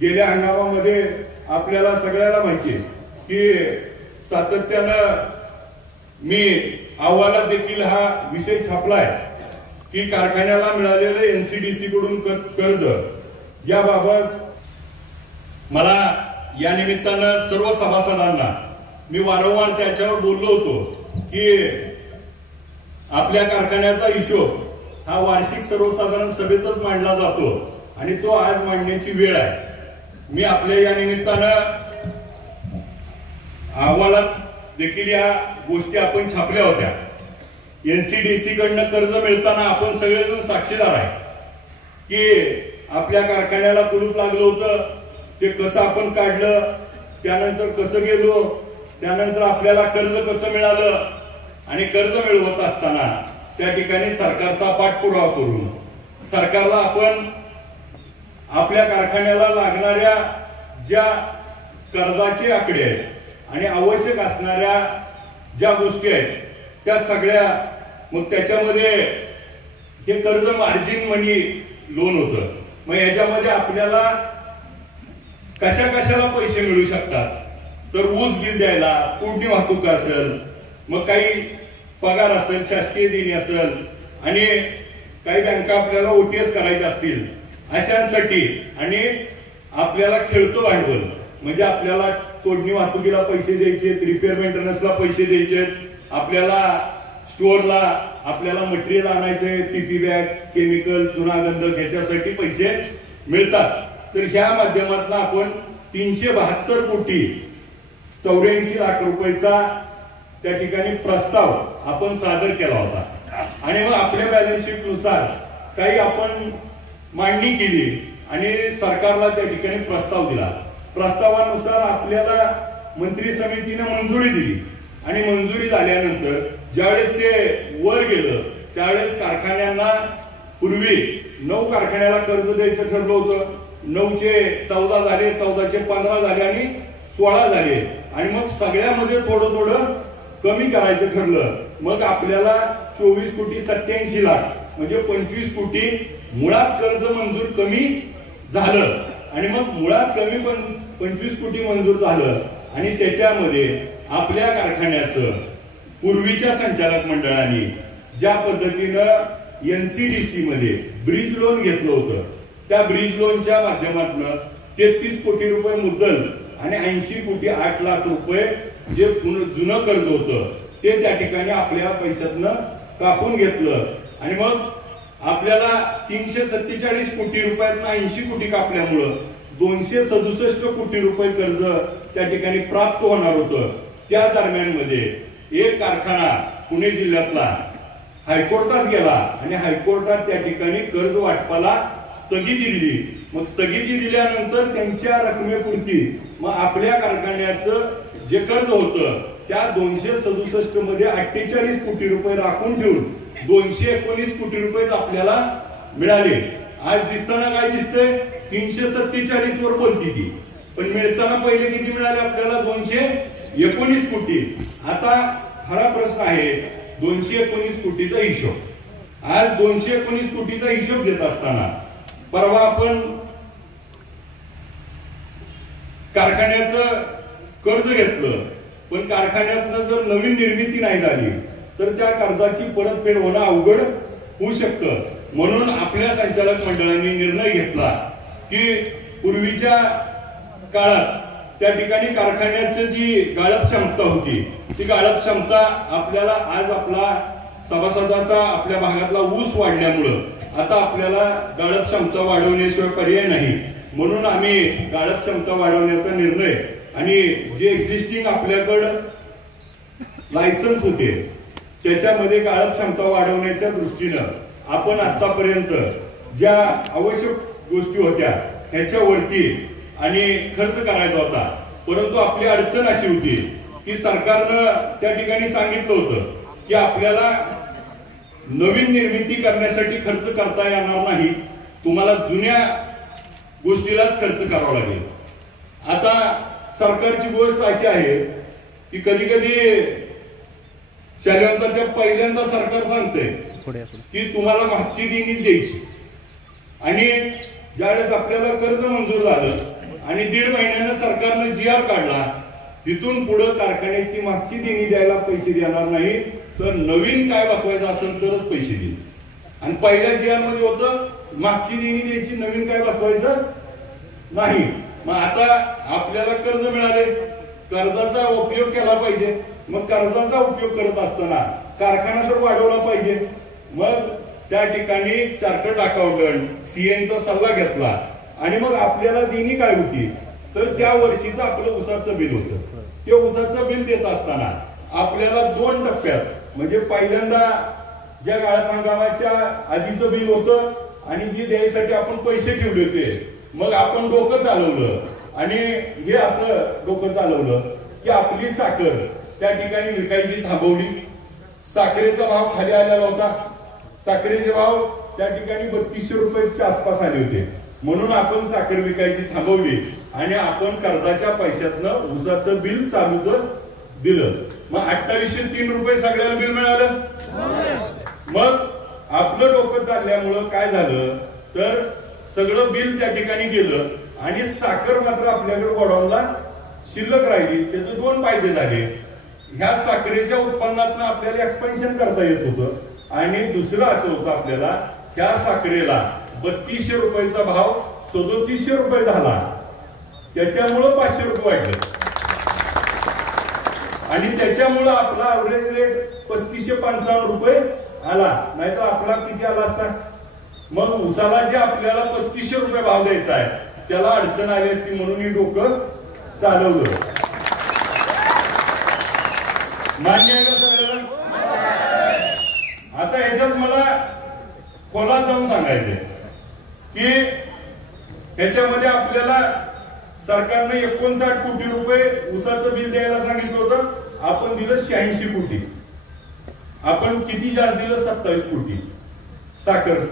गेल्या हंगामामध्ये आपल्याला सगळ्याला माहिती आहे की सातत्यानं मी अहवालात देखील हा विषय छापलाय की कारखान्याला मिळालेले एनसीडीसी कडून कर्ज याबाबत मला या निमित्तानं सर्व सभासदांना मी वारंवार त्याच्यावर बोललो होतो की आपल्या कारखान्याचा हिशोब हा वार्षिक सर्वसाधारण सभेतच मांडला जातो आणि तो आज मांडण्याची वेळ आहे। मी आपल्या या निमित्तानं अहवालात देखील या गोष्टी आपण छापल्या होत्या। एनसीडीसी कडनं कर्ज मिळताना आपण सगळेजण साक्षीदार आहे की आपल्या कारखान्याला कुलूप लागलं होतं, ते कसं आपण काढलं, त्यानंतर कसं गेलो, त्यानंतर आपल्याला कर्ज कसं मिळालं आणि कर्ज मिळवत असताना त्या ठिकाणी सरकारचा पाठपुरावा करून सरकारला आपण आपल्या कारखान्याला लागणाऱ्या ज्या कर्जाचे आकडे आहेत आणि आवश्यक असणाऱ्या ज्या गोष्टी आहेत त्या सगळ्या, मग त्याच्यामध्ये हे कर्ज मार्जिन मनी लोन होतं। मग याच्यामध्ये आपल्याला कशा कशाला पैसे मिळू शकतात, तर ऊस बिल द्यायला, कोणती वाहतूक असेल, मग काही पगार असेल, शासकीय देणी असेल आणि काही बँका आपल्याला ओटीएस करायचे असतील अशांसाठी, आणि आपल्याला खेळतं भांडवल म्हणजे आपल्याला तोडणी वाहतुकीला पैसे द्यायचे, रिपेअर मेंटेनन्सला पैसे द्यायचे, आपल्याला स्टोअरला आपल्याला मटेरियल आणायचे, पीपी बॅग, केमिकल, चुना, गंधक ह्याच्यासाठी पैसे मिळतात। तर ह्या माध्यमातून आपण 372 कोटी 84 लाख रुपयाचा त्या ठिकाणी प्रस्ताव आपण सादर केला होता आणि मग आपल्या बॅलन्स शीट नुसार काही आपण मांडणी केली आणि सरकारला त्या ठिकाणी प्रस्ताव दिला। प्रस्तावानुसार आपल्याला मंत्री समितीने मंजुरी दिली आणि मंजुरी झाल्यानंतर ज्यावेळेस ते वर गेलं त्यावेळेस कारखान्यांना पूर्वी 9 कारखान्याला कर्ज द्यायचं ठरलं होतं, 9चे 14 झाले, 14चे 15 झाले आणि 16 झाले आणि मग सगळ्यामध्ये थोडं थोडं कमी करायचं ठरलं। मग आपल्याला 24 कोटी 87 लाख म्हणजे 25 कोटी मुळात कर्ज मंजूर कमी झालं आणि मग मुळात कमी 25 कोटी मंजूर झालं आणि त्याच्यामध्ये आपल्या कारखान्याचं पूर्वीच्या संचालक मंडळाने ज्या पद्धतीनं एनसीडीसी मध्ये ब्रिज लोन घेतलं होतं त्या ब्रिज लोनच्या माध्यमातून 33 कोटी रुपये मुद्दल आणि 80 कोटी 8 लाख रुपये जे जुनं कर्ज होतं ते त्या ठिकाणी आपल्या पैशातनं कापून घेतलं आणि मग आपल्याला 347 कोटी रुपयातनं 80 कोटी कापल्यामुळं 267 कोटी रुपये कर्ज त्या ठिकाणी प्राप्त होणार होतं। त्या दरम्यान मध्ये एक कारखाना पुणे जिल्ह्यातला हायकोर्टात गेला आणि हायकोर्टात त्या ठिकाणी कर्ज वाटपाला स्थगिती दिली। मग स्थगिती दिल्यानंतर त्यांच्या रकमेपुरती मग आपल्या कारखान्याचं जे कर्ज होतं त्या 267 मध्ये 48 कोटी रुपये राखून ठेवून 219 कोटी रुपये आपल्याला मिळाले। आज दिसताना काय दिसतंय, 347 वर बोलती ती, पण मिळताना पहिले किती मिळाले आपल्याला, 219 कोटी। आता खरा प्रश्न आहे 219 कोटीचा हिशोब। आज 219 कोटीचा हिशोब घेत असताना परवा आपण कारखान्याचं कर्ज घेतलं, पण कारखान्यातनं जर नवीन निर्मिती नाही झाली तर त्या कर्जाची परतफेड होणं अवघड होऊ शकतं। म्हणून आपल्या संचालक मंडळाने निर्णय घेतला की पूर्वीच्या काळात त्या ठिकाणी कारखान्याची जी गाळप क्षमता होती ती गाळप क्षमता आपल्याला आज आपला सभासदाचा आपल्या भागातला ऊस वाढल्यामुळं आता आपल्याला गाळप क्षमता वाढवण्याशिवाय पर्याय नाही, म्हणून आम्ही गाळप क्षमता वाढवण्याचा निर्णय आणि जे एक्झिस्टिंग आपल्याकडं लायसन्स होते त्याच्यामध्ये गाळप क्षमता वाढवण्याच्या दृष्टीनं आपण आतापर्यंत ज्या आवश्यक गोष्टी होत्या ह्याच्यावरती आणि खर्च करायचा होता, परंतु आपली अडचण अशी होती की सरकारनं त्या ठिकाणी सांगितलं होतं की आपल्याला नवीन निर्मिती करण्यासाठी खर्च करता येणार नाही, तुम्हाला जुन्या गोष्टीलाच खर्च करावा लागेल। आता सरकारची गोष्ट अशी आहे की कधी कधी शालेवंताच्या पहिल्यांदा सरकार सांगते की तुम्हाला मागची देणी द्यायची आणि ज्यावेळेस आपल्याला कर्ज मंजूर झालं आणि 1.5 महिन्यानं सरकारनं GR काढला. तिथून पुढे कारखान्याची मागची देणी द्यायला पैसे देणार नाही, तर नवीन काय बसवायचं असेल तरच पैसे देईल. आणि पहिल्या GR मध्ये होतं मागची देणी द्यायची, नवीन काय बसवायचं नाही. मग आता आपल्याला कर्ज मिळाले, कर्जाचा उपयोग केला पाहिजे. मग कर्जाचा उपयोग करत असताना कारखाना तर वाढवला पाहिजे. मग त्या ठिकाणी चार्टर्ड अकाउंटंट CAचा सल्ला घेतला आणि मग आपल्याला देणी काय होती, तर त्या वर्षीचं आपलं उसाचं बिल होतं. ते उसाचं बिल देत असताना आपल्याला 2 टप्प्यात, म्हणजे पहिल्यांदा ज्या गाळप हंगामाच्या आधीचं बिल होतं आणि जी द्यायसाठी आपण पैसे ठेवले होते, मग आपण डोकं चालवलं आणि हे असं डोकं चालवलं की आपली साखर त्या ठिकाणी विकायची थांबवली. साखरेचा भाव खाली आलेला होता. साखरेचे भाव त्या ठिकाणी 3200 रुपयाच्या आसपास आले होते. म्हणून आपण साखर विकायची थांबवली आणि आपण कर्जाच्या पैशातनं ऊसाचं बिल चालूच दिलं. मग 2803 रुपये सगळ्याला बिल मिळालं. मग आपलं डोकं चालल्यामुळं काय झालं, तर सगळं बिल त्या ठिकाणी गेलं आणि साखर मात्र आपल्याकडे गोडाऊनला शिल्लक राहिली. त्याचे 2 फायदे झाले. ह्या साखरेच्या उत्पन्नातनं आपल्याला एक्सपेन्शन करता येत होतं आणि दुसरं असं होतं, आपल्याला ह्या साखरेला 3200 रुपयाचा भाव 3700 रुपये झाला. त्याच्यामुळं 500 रुपये वाढले आणि त्याच्यामुळं आपला ऍव्हरेज रेट 3555 रुपये आला. नाहीतर आपला किती आला असता. मग उसाला जे आपल्याला 3500 रुपये भाव द्यायचा आहे त्याला अडचण आली असती, म्हणून ही डोकं चालवलं. मान्य आहे का सगळ्याला? आता याच्यात मला खोलात जाऊन सांगायचंय की ह्याच्यामध्ये आपल्याला सरकारने 59 कोटी रुपये उसाचं बिल द्यायला सांगितलं होतं. आपण दिलं 86 कोटी. आपण किती जास्त दिलं? 27 कोटी साखर.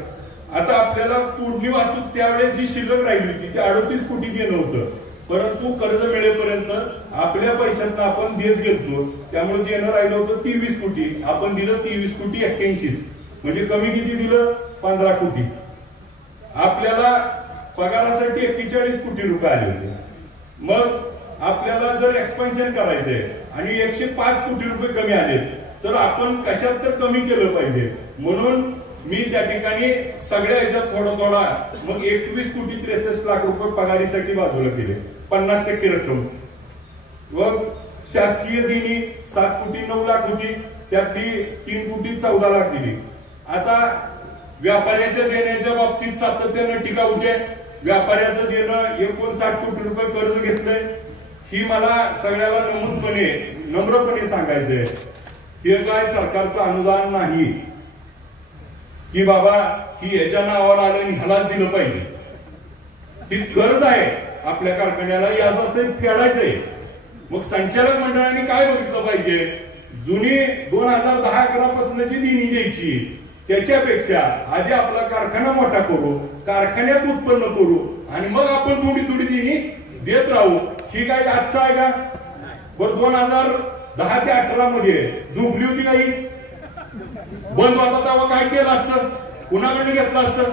आता आपल्याला तोडणी वाहतूक त्यावेळेस जी शिल्लक राहिली होती ती 38 कोटी देणं होतं. परंतु कर्ज मिळेपर्यंत आपल्या पैशातनं आपण देत गेलो, त्यामुळे देणं राहिलं होतं 23 कोटी. आपण दिलं 23 कोटी 81. म्हणजे कमी किती दिलं? 15 कोटी. आपल्याला पगारासाठी 41 कोटी रुपये आले होते. मग आपल्याला जर एक्सपेन्शन करायचंय आणि 105 कोटी रुपये कमी आले, तर आपण कशात तर कमी केलं पाहिजे. म्हणून मी त्या ठिकाणी सगळ्या ह्याच्यात थोडा मग 21 कोटी 63 लाख रुपये पगारीसाठी बाजूला केले, 50% रक्कम. व शासकीय देणी 7 कोटी 9 लाख होती, त्यातली 3 कोटी 14 लाख दिली. आता व्यापाऱ्याच्या देण्याच्या बाबतीत सातत्यानं टीका होते. व्यापाऱ्याचं देणं 59 कोटी रुपये कर्ज घेतलंय. ही मला सगळ्याला नम्रपणे सांगायचंय, हे काय सरकारचं अनुदान नाही की बाबा ही ह्याच्या नावावर आलं आणि ह्यालाच दिलं पाहिजे. ही कर्ज आहे आपल्या कारखान्याला, याचं असं फेडायचंय. मग संचालक मंडळाने काय बघितलं पाहिजे, जुनी 2010-11 पासून जी देणी द्यायची त्याच्यापेक्षा आधी आपला कारखाना मोठा करू, कारखान्यात उत्पन्न करू आणि मग आपण थोडी थोडी देणी देत राहू. ही काय आजचं आहे का? बरं 2010 ते 18 मध्ये झोपली होती काही? बंद होता तेव्हा काय केलं असतं? कुणाकडे घेतलं असतं?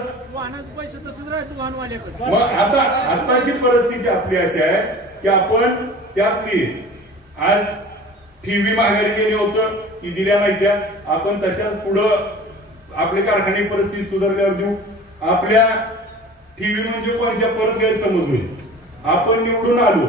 पैसे तसंच राहतो वाहनवाल्याकडे. मग आता आताची परिस्थिती आपली अशी आहे की आपण त्यातली आज ठेवी माघारी गेली होतं की दिल्या नाही त्या, आपण तशाच पुढं आपली कारखाने परिस्थिती सुधारल्यावर देऊ. आपल्या ठेवी म्हणजे कोणत्या परत गैरसमज होईल. आपण निवडून आलो,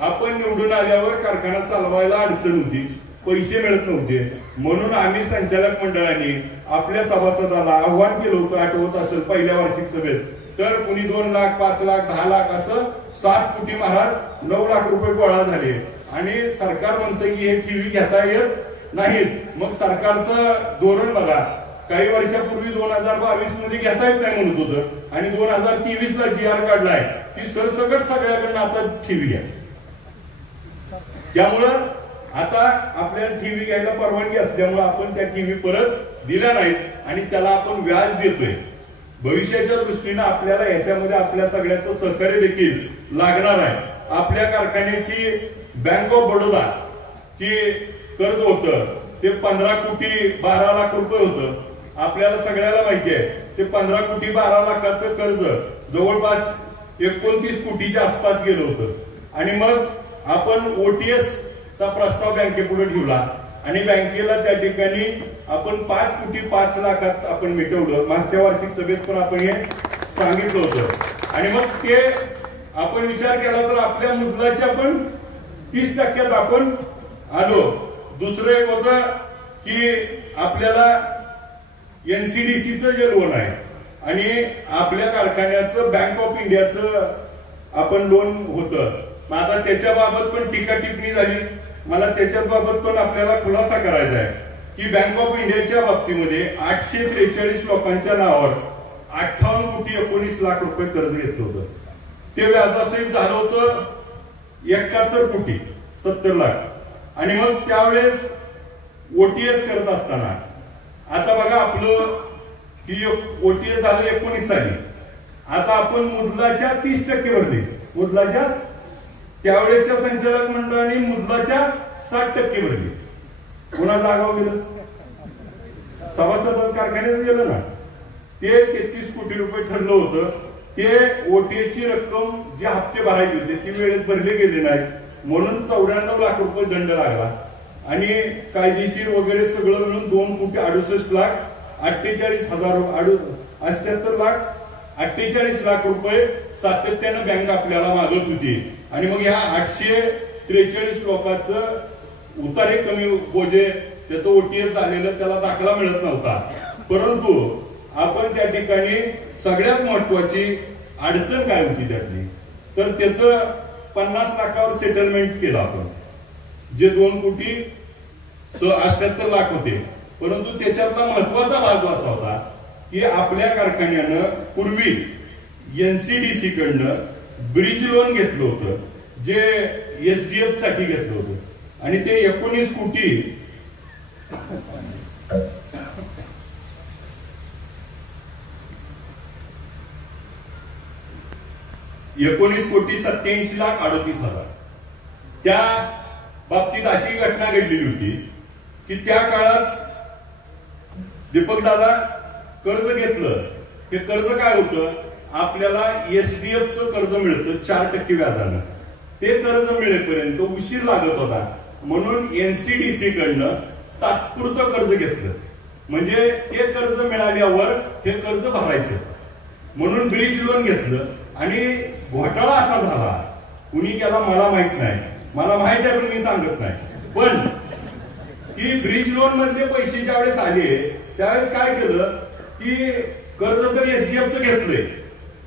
आपण निवडून आल्यावर कारखाना चालवायला अडचण होती, पैसे मिळत नव्हते. म्हणून आम्ही संचालक मंडळाने आपल्या सभासदाला आव्हान केलं होतं, आठवत असेल पहिल्या वार्षिक सभेत. तर कुणी 2 लाख 5 लाख 10 लाख असं 7 कोटी महाराज 9 लाख रुपये गोळा झाले आणि सरकार म्हणतं की हे ठेवी घेता येत नाहीत. मग सरकारचं धोरण बघा, काही वर्षापूर्वी 2022 मध्ये घेता येत नाही म्हणत होतं आणि 2023 ला GR काढलाय की सरसकट सगळ्याकडनं आता ठेवी घ्या. त्यामुळं आता आपल्याला ठेवी घ्यायला परवानगी असल्यामुळे आपण त्या ठेवी परत दिल्या नाहीत आणि त्याला आपण व्याज देतोय. भविष्याच्या दृष्टीने आपल्याला याच्यामध्ये आपल्या सगळ्यांचं सहकार्य देखील लागणार आहे. आपल्या कारखान्याची बँक ऑफ बडोदा ची कर्ज होतं ते 15 कोटी 12 लाख रुपये होतं. आपल्याला सगळ्याला माहिती आहे ते 15 कोटी 12 लाखाचं कर्ज जवळपास 29 कोटीच्या आसपास गेलं होतं. आणि मग आपण ओटीएस चा प्रस्ताव बँकेपुढे ठेवला आणि बँकेला त्या ठिकाणी आपण 5 कोटी 5 लाखात आपण मिटवलं. मागच्या वार्षिक सभेत पण आपण हे सांगितलं होतं. आणि मग ते आपण विचार केला तर आपल्या मुद्दलाच्या आपण 30% आपण आलो. दुसरं एक होतं की आपल्याला एनसीडीसीचं जे लोन आहे आणि आपल्या कारखान्याचं बँक ऑफ इंडियाचं आपण लोन होतं. मग आता त्याच्याबाबत पण टीका टिप्पणी झाली. मला त्याच्याबाबत पण आपल्याला खुलासा करायचा आहे की बँक ऑफ इंडियाच्या बाबतीमध्ये 843 लोकांच्या नावावर 58 कोटी 19 लाख रुपये कर्ज घेतलं होतं. ते व्याजासहित झालं होतं 71 कोटी 70 लाख. आणि मग त्यावेळेस ओटीएस करत असताना आता बघा आपलं ही ओटीएस झालं 19 साली. आता आपण मुद्दलाच्या 30% भरले. मुद्दलाच्या त्यावेळेच्या संचालक मंडळाने मुद्दलाच्या 60% भरली. पुन्हा जागाव गेलं सभासदच कारखान्याचं गेलं ना. ते 33 कोटी रुपये ठरलं होतं. ते ओटीएची रक्कम जे हप्ते भरायचे होते ती वेळेत भरले गेले नाही म्हणून 94 लाख रुपये दंड लागला. आणि कायदेशीर वगैरे सगळं मिळून 2 कोटी 68 लाख 78 लाख रुपये सातत्यानं बँक आपल्याला मागत होती. आणि मग ह्या 843 लोकांचं उतारे कमी बोजे त्याचं ओटीएस झालेलं त्याला दाखला मिळत नव्हता. परंतु आपण त्या ठिकाणी सगळ्यात महत्वाची अडचण काय होती त्यातली तर त्याचं 50 लाखावर सेटलमेंट केलं आपण. जे 2 कोटी 78 लाख होते. परंतु त्याच्यातला महत्वाचा बाजू असा होता की आपल्या कारखान्यानं पूर्वी एनसीडीसी कडनं ब्रिज लोन घेतलं होतं जे एसडीएफ साठी घेतलं होतं. आणि ते 19 कोटी 87 लाख 38 हजार. त्या बाबतीत अशी घटना घडलेली होती की त्या काळात दीपक दादा कर्ज घेतलं. हे कर्ज काय होतं आपल्याला एसडीएफचं कर्ज मिळतं 4% व्याजानं. ते कर्ज मिळेपर्यंत उशीर लागत होता म्हणून एनसीडीसी कडनं तात्पुरतं कर्ज घेतलं. म्हणजे ते कर्ज मिळाल्यावर हे कर्ज भरायचं म्हणून ब्रिज लोन घेतलं. आणि घोटाळा असा झाला कुणी केला मला माहित नाही. मला माहित आहे पण मी सांगत नाही. पण की ब्रिज लोन मधले पैसे ज्यावेळेस आले त्यावेळेस काय केलं की कर्ज तर एसडीएफचं घेतलंय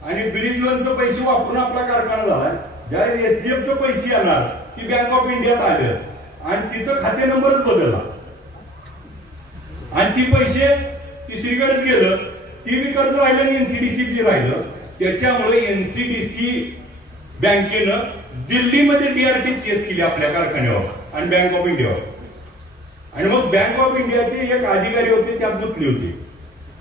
आणि ब्रिज लोनचं पैसे वापरून आपला कारखाना झाला. ज्यावेळेस एसडीएफचं पैसे येणार की बँक ऑफ इंडियात आले आणि तिथं खाते नंबरच बदलला आणि ती पैसे तिसरीकडेच गेलं. ती बी कर्ज राहिलं आणि एनसीडीसी राहिलं. त्याच्यामुळे एनसीडीसी बँकेनं दिल्लीमध्ये डीआरटी केस केली आपल्या कारखान्यावर आणि बँक ऑफ इंडियावर. आणि मग बँक ऑफ इंडियाचे एक अधिकारी होते त्यात गुंतले होते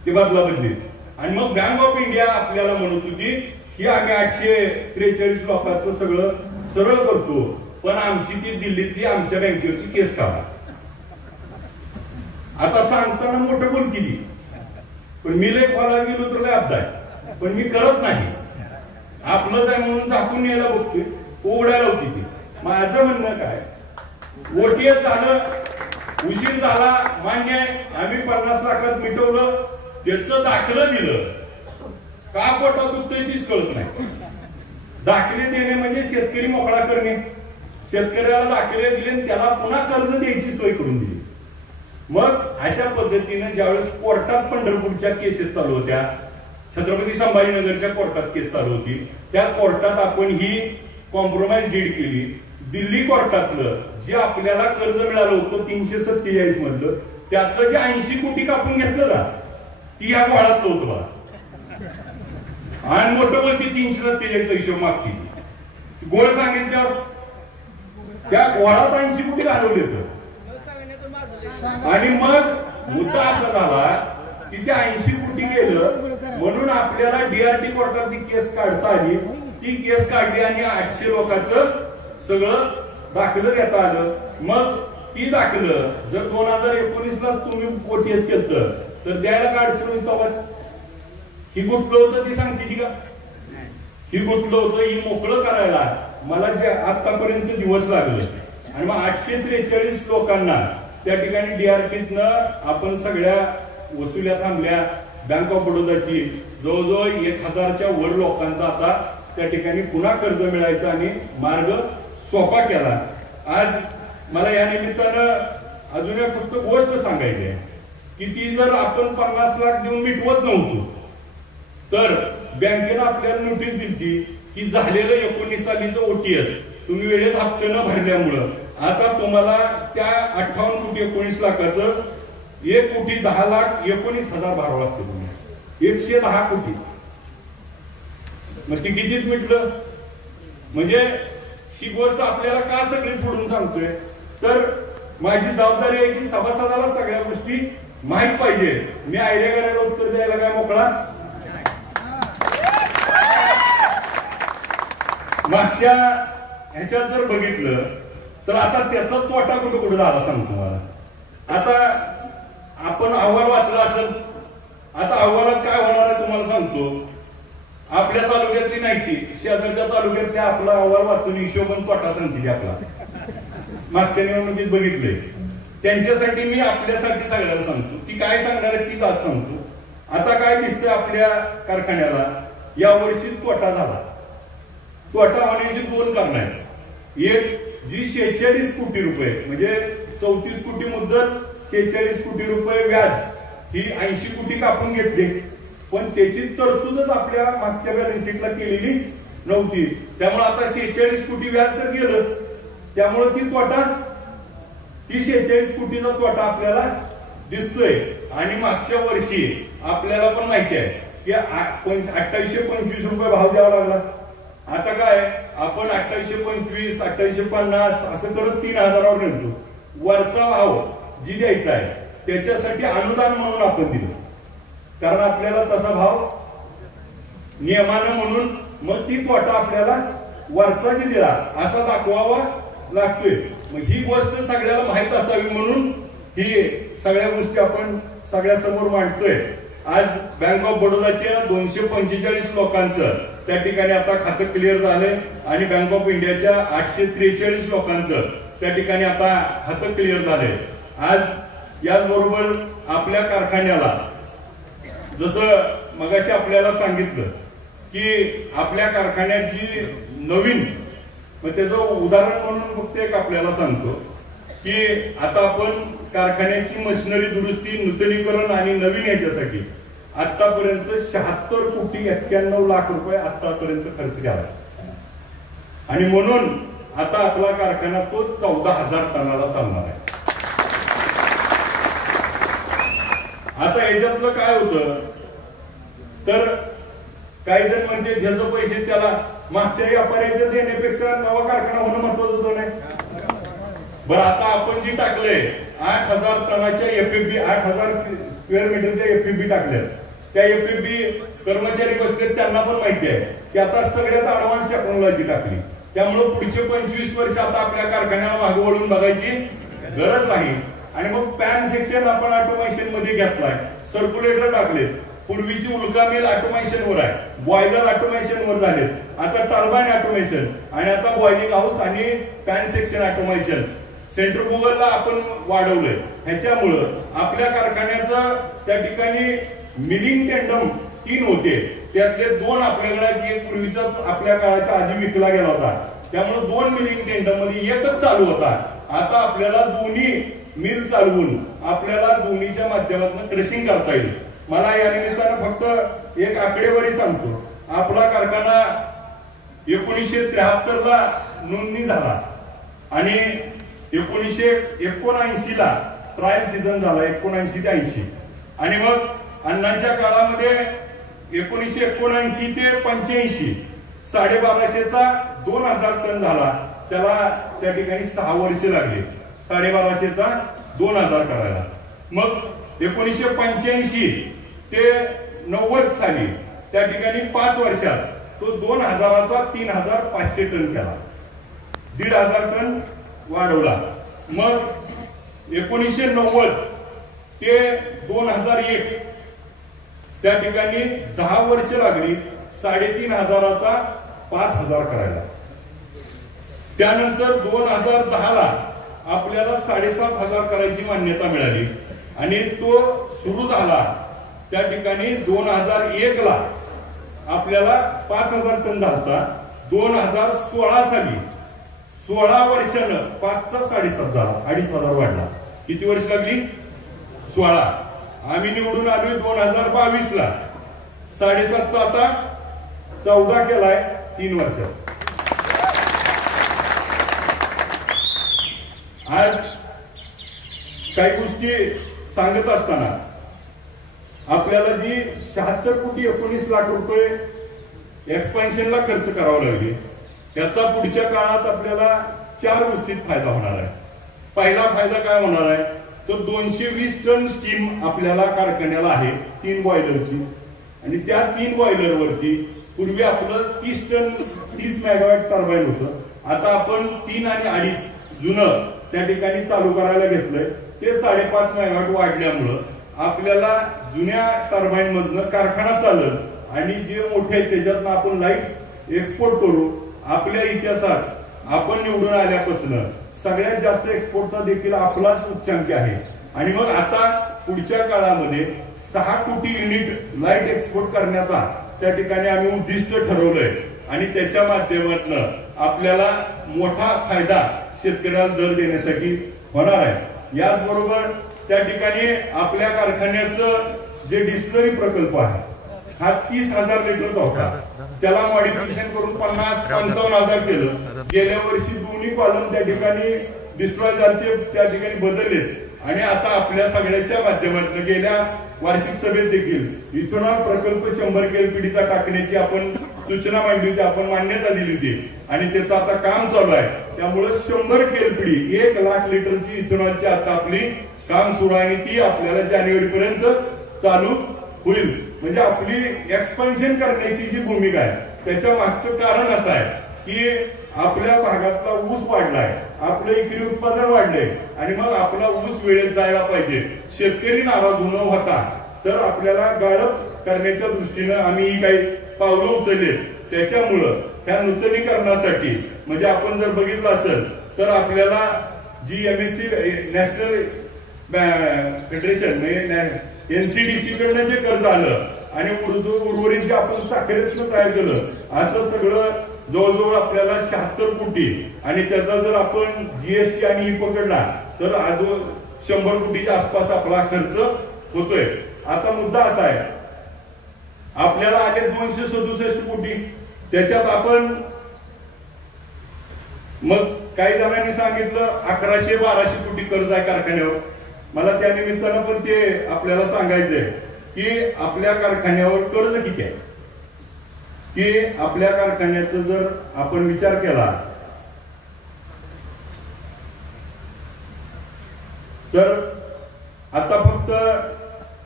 ते बदला बदली. आणि मग बँक ऑफ इंडिया आपल्याला म्हणत होती की आम्ही 843 लोकांचं सगळं सरळ करतो पण आमची ती दिल्लीतली आमच्या बँकेवरची केस काढा. आता सांगताना मोठं बोल केली पण मी लय खोला गेलो तर लय अपदा आहे. पण मी करत नाही. आपलंच आहे म्हणून झाकून यायला बघतोय उघडायला होती ती. माझं म्हणणं काय ओटीएस झालं उशीर झाला मान्य आहे. आम्ही 50 लाखात मिटवलं त्याचं दाखलं दिलं. का पोटा दुखतोय तीच कळत नाही. दाखले देणे म्हणजे शेतकरी मोकळा करणे. शेतकऱ्याला दाखले दिले त्याला पुन्हा कर्ज द्यायची सोय करून दिली. मग अशा पद्धतीने ज्यावेळेस कोर्टात पंढरपूरच्या केसेस चालू होत्या छत्रपती संभाजीनगरच्या कोर्टात केस चालू होती त्या कोर्टात आपण ही कॉम्प्रोमाइज डीड केली. दिल्ली कोर्टातलं जे आपल्याला कर्ज मिळालं होतं 347 मधलं त्यातलं जे 80 कोटी कापून घेतलं ना ती या गोळातलं होतं बघा. आणि मोठं बोलती 347 हिशोब मागती. गोळ सांगितल्यावर त्या गोळात 80 कोटी घालवले होतं. आणि मग मुद्दा असा झाला की त्या 80 कोटी गेलं म्हणून आपल्याला डीआरटी कोर्टात ती केस काढता आली. ती केस काढली आणि 800 लोकांचं सगळं दाखलं घेता आलं. मग ती दाखलं जर 2019 लाच तुम्ही ओटीएस केलं तर द्यायला काढचं तेव्हाच ही गुटलं होतं ती सांगते ती का ही गुंतलं होतं, ही मोकळं करायला मला जे आतापर्यंत दिवस लागले आणि मग 843 लोकांना त्या ठिकाणी DRTतनं आपण सगळ्या वसुल्या थांबल्या. बँक ऑफ बडोदाची जवळजवळ 1000च्या वर लोकांचा आता त्या ठिकाणी पुन्हा कर्ज मिळायचा आणि मार्ग सोपा केला. आज मला या निमित्तानं अजून एक फक्त गोष्ट सांगायची आहे की ती जर आपण 50 लाख देऊन मिटवत नव्हतो तर बँकेनं आपल्याला नोटीस दिली की झालेलं 19 सालीचं OTS तुम्ही वेळेत हप्ते न भरल्यामुळं आता तुम्हाला त्या 58 कोटी 19 लाखाचं 1,10,19,000 भरावं लागतं. तुम्ही 110 कोटी मग ती कितीच मिटलं. म्हणजे ही गोष्ट आपल्याला का सगळी फोडून सांगतोय तर माझी जबाबदारी आहे की सभासदाला सगळ्या गोष्टी माहित पाहिजे. मी आयडिया करायला उत्तर द्यायला काय मोकळा. मागच्या ह्याच्यात जर बघितलं तर आता त्याचा तोटा कुठं कुठं झाला सांगतो मला. आता आपण अहवाल वाचला असेल. आता अहवालात काय होणार आहे तुम्हाला सांगतो. आपल्या तालुक्यातली नाही ती शेजारच्या तालुक्यातली आपला अहवाल वाचून हिशोबन तोटा सांगतील आपला. मागच्या निवडणुकीत बघितले त्यांच्यासाठी मी आपल्यासाठी सगळ्याला सांगतो. ती काय सांगणार आहे तीच आज सांगतो. आता काय दिसतंय आपल्या कारखान्याला यावर्षी तोटा झाला. तोटा होण्याची 2 कारणं आहेत. एक जी 46 कोटी रुपये म्हणजे 34 कोटी मुद्दल 46 कोटी रुपये व्याज ही 80 कोटी कापून घेतली पण त्याची तरतूदच आपल्या मागच्या बॅलन्स शीटला केलेली नव्हती. त्यामुळे आता 46 कोटी व्याज तर गेलं. त्यामुळे ती 46 कोटीचा तोटा आपल्याला दिसतोय. आणि मागच्या वर्षी आपल्याला पण माहिती आहे की 2825 रुपये भाव द्यावा लागला. आता काय आपण 2825 2850 असं करत 3000वर नेतो. वरचा भाव जी द्यायचा आहे त्याच्यासाठी अनुदान म्हणून आपण दिलं कारण आपल्याला तसा भाव नियमानं म्हणून मग ती तोटा आपल्याला वरचा जी दिला असा दाखवावा लागतोय. मग ही गोष्ट सगळ्याला माहित असावी म्हणून ही सगळ्या गोष्टी आपण सगळ्या समोर मांडतोय. आज बँक ऑफ बडोदाच्या 245 लोकांचं त्या ठिकाणी आता खातं क्लिअर झालंय आणि बँक ऑफ इंडियाच्या 843 लोकांचं त्या ठिकाणी आता खातं क्लिअर झालंय. आज याचबरोबर आपल्या कारखान्याला जसं मगाशी आपल्याला सांगितलं की आपल्या कारखान्यात जी नवीन मग त्याचं उदाहरण म्हणून फक्त एक आपल्याला सांगतो की आता आपण कारखान्याची मशिनरी दुरुस्ती नूतनीकरण आणि नवीन याच्यासाठी आतापर्यंत 76 कोटी 91 लाख रुपये आतापर्यंत खर्च केला आणि म्हणून आता आपला कारखाना तो 14,000 टनाला चालणार आहे. आता याच्यातलं काय होतं तर काही जण म्हणजे ज्याचं पैसे त्याला मागच्या व्यापाऱ्याच्या देण्यापेक्षा नवा कारखाना होणं महत्वाचं होतं नाही. बरं आता आपण जी टाकले 8,000 टनाच्या FFB 8,000 स्क्वेअर मीटरच्या FFB टाकल्या त्या FFB कर्मचारी बसलेत त्यांना पण माहिती आहे की आता सगळ्यात ऍडव्हान्स टेक्नॉलॉजी टाकली. त्यामुळे पुढचे 25 वर्ष आता आपल्या कारखान्याला मागे वळून बघायची गरज नाही. आणि मग पॅन सेक्शन आपण ऑटोमेशन मध्ये घेतलाय. सर्क्युलेटर टाकले. पूर्वीची उल्का मिल ऑटोमेशन वर आहे. बॉयलर ऑटोमेशन वर झाले. आता टर्बाइन ऑटोमेशन आणि आता बॉइलिंग हाऊस आणि पॅन सेक्शन ऑटोमेशन. सेंट्रिफ्युगलला आपण वाढवलंय. ह्याच्यामुळं आपल्या कारखान्याचं त्या ठिकाणी मिलिंग टेंडम 3 होते. त्यातले 2 आपल्याकडे एक पूर्वीचा आपल्या काळाच्या आधी विकला गेला होता. त्यामुळे 2 मिलिंग टेंडम मध्ये एकच चालू होता. आता आपल्याला दोन्ही मिल चालवून आपल्याला दोन्हीच्या माध्यमातून क्रशिंग करता येईल. मला या निमित्तानं फक्त एक आकडेवारी सांगतो. आपला कारखाना 1973 ला नोंदणी झाला आणि 1979 ला ट्रायल सीझन झाला 79 ते 80 आणि मग अण्णांच्या काळामध्ये 1979 ते 85 1250चा 2000 टन झाला. त्याला त्या ठिकाणी 6 वर्ष लागली 1250चा 2000 करायला. मग 1985 ते 90 साली त्या ठिकाणी 5 वर्षात तो 2000चा 3500 टन केला. 1,500 टन वाढवला. मग 1990 ते 2001 त्या ठिकाणी 10 वर्ष लागली 3500चा 5,000 करायला. त्यानंतर 2010ला आपल्याला 7,500 करायची मान्यता मिळाली आणि तो सुरू झाला त्या ठिकाणी 2001ला आपल्याला 5,000 टन झालता. 2016 साली 16 वर्षानं 5चा 7.5 झाला, 2,500 वाढला. किती वर्ष लागली? 16. आम्ही निवडून आलोय 2022ला. 7.5चा आता 14 केलाय 3 वर्षात. आज काही गोष्टी सांगत असताना आपल्याला जी 76,19,00,000 रुपये एक्सपान्शनला खर्च करावा लागले, त्याचा पुढच्या काळात आपल्याला 4 गोष्टीत फायदा होणार आहे. पहिला फायदा काय होणार आहे तर 220 टन स्टीम आपल्याला कारखान्याला आहे 3 बॉयलरची, आणि त्या 3 बॉयलर वरती पूर्वी आपलं 30 टन 30 मेगावॅट टर्बाईन होतं. आता आपण 3 आणि 2.5 जुनं त्या ठिकाणी चालू करायला घेतलंय. ते 5.5 मेगावॅट वाढल्यामुळं आपल्याला जुन्या टर्बाईन मधनं कारखाना चालल आणि जे मोठे आहेत त्याच्यातनं आपण लाईट एक्सपोर्ट करू. आपल्या इतिहासात आपण निवडून आल्यापासून सगळ्यात जास्त एक्सपोर्टचा देखील आपलाच उच्चांकी आहे. आणि मग आता पुढच्या काळामध्ये 6 कोटी युनिट लाईट एक्सपोर्ट करण्याचा त्या ठिकाणी आम्ही उद्दिष्ट ठरवलंय आणि त्याच्या माध्यमातून आपल्याला मोठा फायदा शेतकऱ्याला दर देण्यासाठी होणार आहे. याचबरोबर त्या ठिकाणी आपल्या कारखान्याचं जे डिस्टिलरी प्रकल्प आहे हा 30,000 लिटरचा होता. त्याला मॉडिफिकेशन करून 50-55,000 केलं. गेल्या वर्षी दोन्ही कॉलम त्या ठिकाणी डिस्ट्रॉय झाले, त्या ठिकाणी बदललेत आणि आता आपल्या सगळ्याच्या माध्यमातून गेल्या वार्षिक सभेत देखील इथेनॉल प्रकल्प 100 KLPDचा टाकण्याची आपण सूचना मांडली होती, आपण मान्यता दिली होती आणि त्याचं आता काम चालू आहे. त्यामुळे 100 KLPD 1,00,000 लिटरची इथेनॉलची आता आपली काम सुरू आहे आणि ती आपल्याला जानेवारी पर्यंत चालू होईल. म्हणजे आपली एक्सपान्शन करण्याची जी भूमिका आहे त्याच्या मागचं कारण असं आहे की आपल्या भागातला ऊस वाढलाय, आपलं एकरी उत्पादन वाढलंय आणि मग आपला ऊस वेळेत जायला पाहिजे. शेतकरी नाराज न होता तर आपल्याला गाळप करण्याच्या दृष्टीनं आम्ही ही काही पावलं उचलली. त्याच्यामुळं त्या नूतनीकरणासाठी म्हणजे आपण जर बघितलं असेल तर आपल्याला जी MSC नॅशनल फेडरेशन NCDC कडनं जे कर्ज आलं आणि उर्वरित जे आपण साखरेतनं तयार केलं असं सगळं जवळजवळ आपल्याला 76 कोटी आणि त्याचा जर आपण GST आणि ही पकडला तर आज 100 कोटीच्या आसपास आपला खर्च होतोय. आता मुद्दा असा आहे आपल्याला आले 267 कोटी. त्याच्यात आपण मग काही जणांनी सांगितलं 1100-1200 कोटी कर्ज आहे कारखान्यावर. मला त्या निमित्तानं पण ते आपल्याला सांगायचंय की आपल्या कारखान्यावर कर्ज किती आहे. की आपल्या कारखान्याचा जर आपण विचार केला तर आता फक्त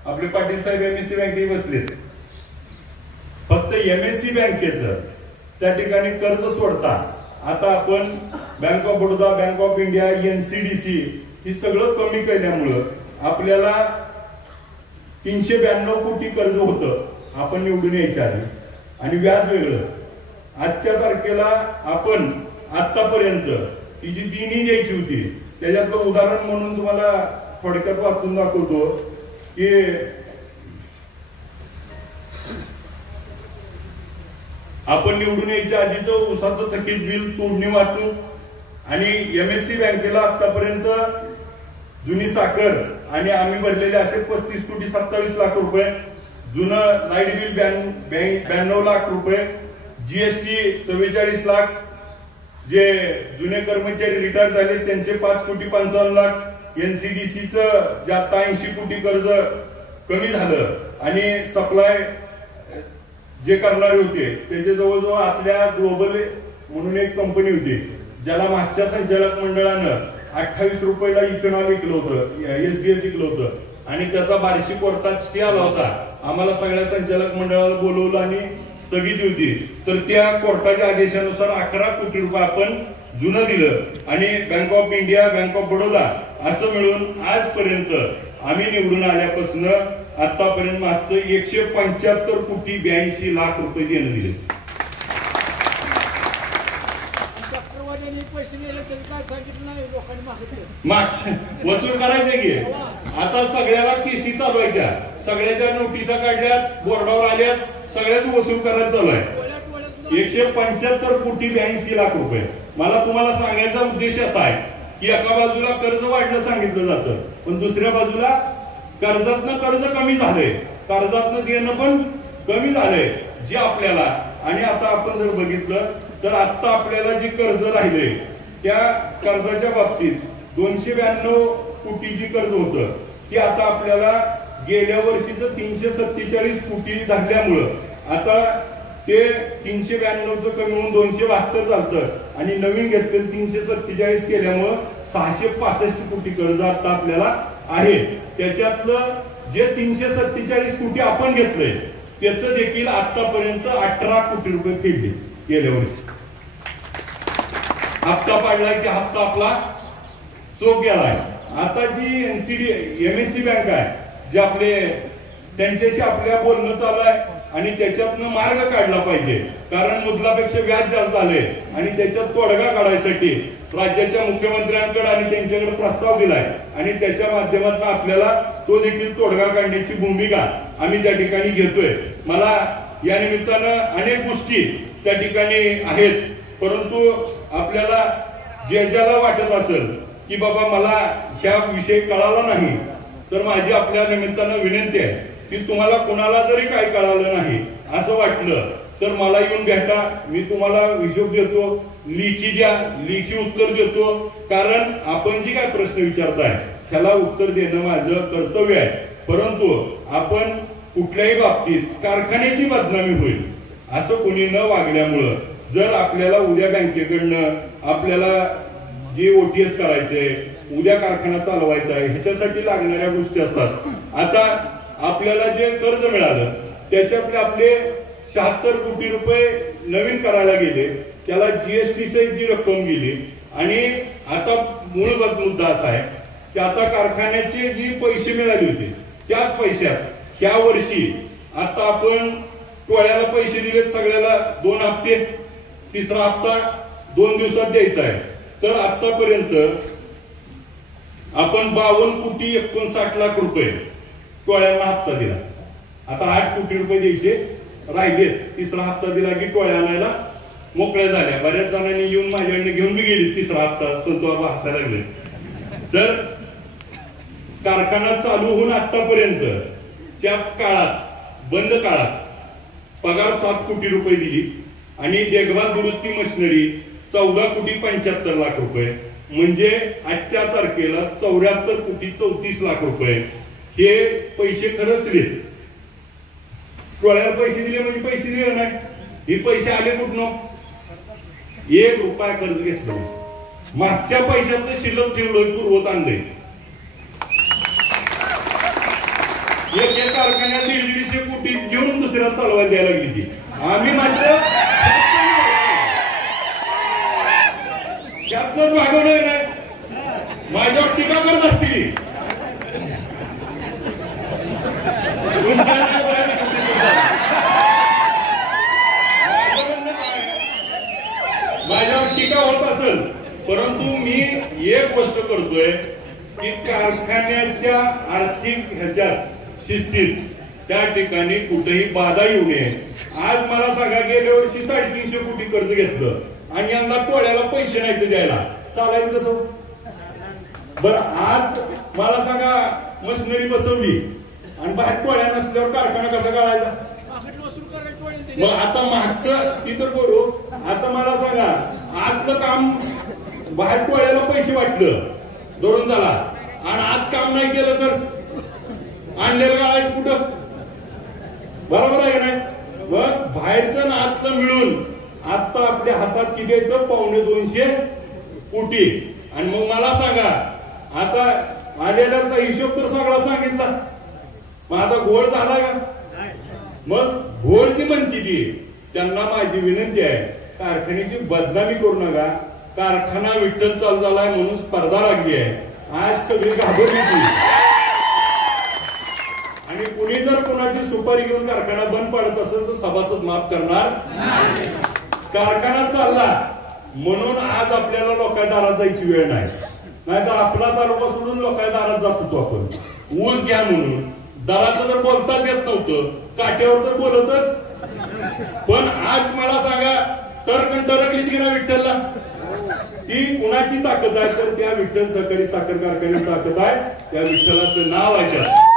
आपले पाटील साहेब MSC बँकेत बसलेत. फक्त MSC बँकेचं त्या ठिकाणी कर्ज सोडता आता आपण bank of Baroda, bank of India, NCDC ही सगळं कमी केल्यामुळं आपल्याला 392 कोटी कर्ज होतं आपण निवडून यायच्या आधी आणि व्याज वेगळं. आजच्या तारखेला आपण आतापर्यंत ही जी देणी द्यायची होती त्याच्यातलं उदाहरण म्हणून तुम्हाला थोडक्यात वाचून दाखवतो की आपण निवडून यायच्या आधीचं ऊसाचं थकीत बिल, तोडणी वाटणूक आणि MSC बँकेला आतापर्यंत जुनी साखर आणि आम्ही भरलेले असे 35,27,00,000 रुपये, जुनं लाईट बिल 92 लाख रुपये, GST 44 लाख, जे जुने कर्मचारी रिटायर झाले त्यांचे 5,55,00,000, NCDCचं जे आता 80 कोटी कर्ज कमी झालं आणि सप्लाय जे करणारे होते त्याचे जवळजवळ आपल्या ग्लोबल म्हणून एक कंपनी होती ज्याला मागच्या संचालक मंडळानं 28 रुपयाला इथेनॉल विकलं होतं, SDS विकलं होतं आणि त्याचा बार्शी कोर्टात स्टे आला होता. आम्हाला सगळ्या संचालक मंडळाला बोलवलं आणि स्थगिती होती. तर त्या कोर्टाच्या आदेशानुसार 11 कोटी रुपये आपण जुनं दिलं आणि bank of India, bank of Baroda असं मिळून आजपर्यंत आम्ही निवडून आल्यापासून आतापर्यंत मागचं 175 कोटी 82 लाख रुपये देणं दिले. दुकानवाल्याने पैसे नेले त्याचं काय सांगितलं नाही लोकांनी मागितलं माग वसूल करायचे की आता सगळ्याला केसी चालू आहे त्या सगळ्याच्या नोटिसा काढल्यात बोर्डावर आल्यात सगळ्याच वसूल करायला चालू आहे टोळ्यात टोळ्यात सुद्धा 175 कोटी 82 लाख रुपये मला तुम्हाला सांगायचा उद्देश असा आहे की एका बाजूला कर्ज वाढलं सांगितलं जातं पण दुसऱ्या बाजूला कर्जातनं कर्ज कमी झालंय कर्जातनं देणं पण कमी झालंय जे आपल्याला आणि आता आपण जर बघितलं तर आता आपल्याला जे कर्ज राहिले त्या कर्जाच्या बाबतीत 292 कोटीची कर्ज होतं की आता आपल्याला गेल्या वर्षीचं 347 कोटी धरल्यामुळं आता ते 392चं कमी होऊन 272 झालं आणि नवीन घेतलेलं 347 केल्यामुळं 665 कोटी कर्ज आता आपल्याला आहे त्याच्यातलं जे 347 कोटी आपण घेतलंय त्याचं देखील आतापर्यंत 18 कोटी रुपये फेडले गेल्या वर्षी हप्ता पाडलाय की हप्ता आपला चोख गेलाय आता जी एनसीडी एमएससी बँक आहे जे आपले त्यांच्याशी आपल्या बोलणं चालू आहे आणि त्याच्यातनं मार्ग काढला पाहिजे कारण मुद्दलापेक्षा व्याज जास्त झाले आणि त्याच्यात तोडगा काढायसाठी राज्याच्या मुख्यमंत्र्यांकडे आणि त्यांच्याकडे प्रस्ताव दिलाय आणि त्याच्या माध्यमातून आपल्याला तो देखील तोडगा काढण्याची भूमिका आम्ही त्या ठिकाणी घेतोय मला या निमित्तानं अनेक गोष्टी त्या ठिकाणी आहेत परंतु आपल्याला ज्याला वाटत असेल की बाबा मला ह्या विषय कळाला नाही तर माझी आपल्या निमित्तानं विनंती आहे की तुम्हाला कुणाला जरी काय कळालं नाही असं वाटलं तर मला येऊन भेटा मी तुम्हाला हिशोब देतो लेखी द्या लेखी उत्तर देतो कारण आपण जी काय प्रश्न विचारताय त्याला उत्तर देणं माझं कर्तव्य आहे परंतु आपण कुठल्याही बाबतीत कारखान्याची बदनामी होईल असं कोणी न वागल्यामुळं जर आपल्याला उद्या बँकेकडनं आपल्याला जे ओटीएस करायचंय उद्या कारखाना चालवायचा आहे ह्याच्यासाठी लागणाऱ्या गोष्टी असतात आता आपल्याला जे कर्ज मिळालं त्याच्यातले आपले 76 कोटी रुपये नवीन करायला गेले त्याला जीएसटी सहित जी रक्कम गेली आणि आता मूळ मुद्दा असा आहे की आता कारखान्याचे जी पैसे मिळाले होते त्याच पैशात ह्या वर्षी आता आपण टोळ्याला पैसे दिलेत सगळ्याला 2 हप्ते तिसरा हप्ता 2 दिवसात द्यायचा आहे तर आतापर्यंत आपण 52 कोटी 59 लाख रुपये टोळ्यांना हप्ता दिला आता 8 कोटी रुपये द्यायचे राहिलेत तिसरा हप्ता दिला की टोळ्या आणायला मोकळ्या झाल्या बऱ्याच जणांनी येऊन माझ्याकडे घेऊन बी गेली तिसरा हप्ता संतोबा हसायला लागले तर कारखाना चालू होऊन आतापर्यंतच्या काळात बंद काळात पगार 7 कोटी रुपये दिली आणि देखभाल दुरुस्ती मशिनरी 14 कोटी 75 लाख रुपये म्हणजे आजच्या तारखेला 74 कोटी 34 लाख रुपये हे पैसे खरचले टोळ्याला पैसे दिले म्हणजे पैसे दिले नाही हे पैसे आले कुठनं 1 रुपया कर्ज घेतलं मागच्या पैशात शिल्लक ठेवलं पूर्वत आणलंय एक कारखान्यात 150 कोटी घेऊन दुसऱ्या चालवायला द्यायला लागली ती आम्ही मात्र त्यातनच भागवलं नाही माझ्यावर टीका करत असतील माझ्यावर टीका होत असेल परंतु मी एक गोष्ट करतोय की कारखान्याच्या आर्थिक ह्याच्यात शिस्तीत त्या ठिकाणी कुठेही बाधा येऊ नये आज मला सांगा गेल्या वर्षी 350 कोटी कर्ज घेतलं आणि यंदा टोळ्याला पैसे नाही ते द्यायला चालायचं कसं बरं आज मला सांगा मशिनरी बसवली आणि बाहेर टोळ्या नसल्यावर कारखाना कसा काढायचा मग आता मागचं ती तर करू आता मला सांगा आजचं काम बाहेर टोळ्याला पैसे वाटलं धरून झाला आणि आज काम नाही केलं तर आणलेलं गाळायचं कुठं बरोबर आहे का नाही मग बाहेरचं ना आतलं मिळून आता आपल्या हातात किती येतं 250 कोटी आणि मग मला सांगा आता आलेला हिशोब तर सगळा सांगितला मग आता घोळ झाला का मग घोळ जी म्हणती ती त्यांना माझी विनंती आहे कारखान्याची बदनामी करू नका कारखाना विठ्ठल चालू झालाय म्हणून स्पर्धा लागली आहे आज सगळी घाबरली आणि कुणी जर कोणाची सुपारी घेऊन कारखाना बंद पडत असेल तर सभासद माफ करणार कारखाना चालला म्हणून आज आपल्याला लोकांच्या दारात जायची वेळ नाही, नाहीतर आपला तालुका सोडून लोकांच्या दारात जात होतो आपण ऊस घ्या म्हणून. दराचं तर बोलताच येत नव्हतं, काट्यावर तर बोलतच. पण आज मला सांगा, टरकली की ना विठ्ठलला, ती कुणाची ताकद आहे? तर त्या विठ्ठल सहकारी साखर कारखान्याची ताकद आहे, त्या विठ्ठलाचं नाव आहे त्यात.